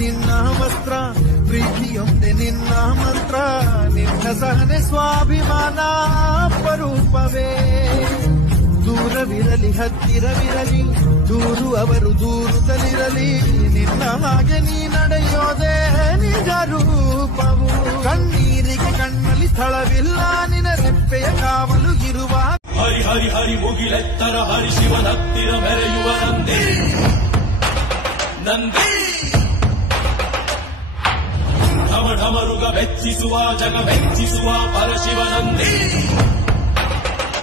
ನಿನ್ನ ವಸ್ತ್ರ, ಪ್ರೀತಿಯೊಂದೆ ನಿನ್ನ ಮಂತ್ರ, ನಿನ್ನ ಸಹನೆ ಸ್ವಾಭಿಮಾನ ಅಪರೂಪವೇ. ದೂರವಿರಲಿ ಹತ್ತಿರವಿರಲಿ, ದೂರು ಅವರು ದೂರುತ್ತಲಿರಲಿ, ನಿನ್ನ ಹಾಗೆ ನೀ ನಡೆಯೋದೇ ನಿಜ ರೂಪವು. ಕಣ್ಣೀರಿಗೆ ಕಣ್ಣಲ್ಲಿ ಸ್ಥಳವಿಲ್ಲ, ನಿನ್ನ ರೆಪ್ಪೆಯ ಕಾವಲು ಇರುವ. ಹರಿ ಹರಿ ಹರಿ ಮುಗಿಲೆತ್ತರ ಹರಿ ಶಿವನತ್ತಿರ ಮೆರೆಯುವ ನಂದಿ ನಂದಿ. ಢಮ ಢಮರುಗ ಬೆಚ್ಚಿಸುವ ಜಗ ಬೆಚ್ಚಿಸುವ ಪರಶಿವ ನಂದಿ.